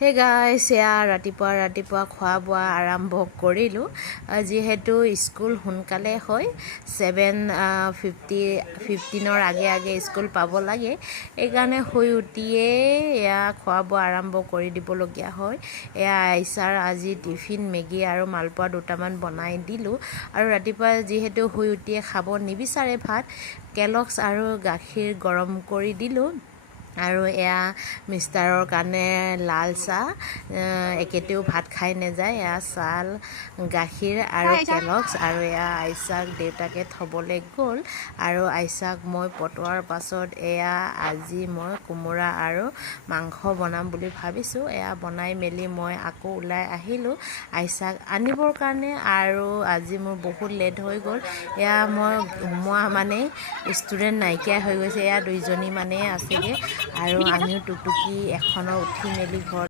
হে গাইছ, ৰাতিপুৱা খোৱা বোৱা আৰম্ভ কৰিলোঁ। যিহেতু স্কুল সোনকালে হয়, 7:15 আগে স্কুল পাব লাগে। সেইকাৰণে শুই উঠিয়েই খোৱা বোৱা আৰম্ভ কৰি দিবলগীয়া হয়। আইচাৰ আজি টিফিন মেগী আৰু মালপোৱা দুটামান বনাই দিলোঁ। আৰু ৰাতিপুৱা যিহেতু শুই উঠিয়ে খাব নিবিচাৰে ভাত, কেলগছ আৰু গাখীৰ গৰম কৰি দিলোঁ। আৰু মিষ্টাৰৰ কাৰণে লাল চাহ, একেতেও ভাত খাই নাযায়। চাহ, গাখীৰ আৰু কেলগছ। আৰু আইচাক দেউতাকে থ'বলৈ গ'ল। আৰু আইচাক মই পঠোৱাৰ পাছত আজি মই কোমোৰা আৰু মাংস বনাম বুলি ভাবিছোঁ। বনাই মেলি মই আকৌ ওলাই আহিলোঁ আইচাক আনিবৰ কাৰণে। আৰু আজি মোৰ বহুত লেট হৈ গ'ল। মই মানে ষ্টুডেণ্ট নাইকিয়া হৈ গৈছে। দুইজনী মানেই আছেগৈ। আৰু আমিও টুকটুকি এখনত উঠি মেলি ঘৰত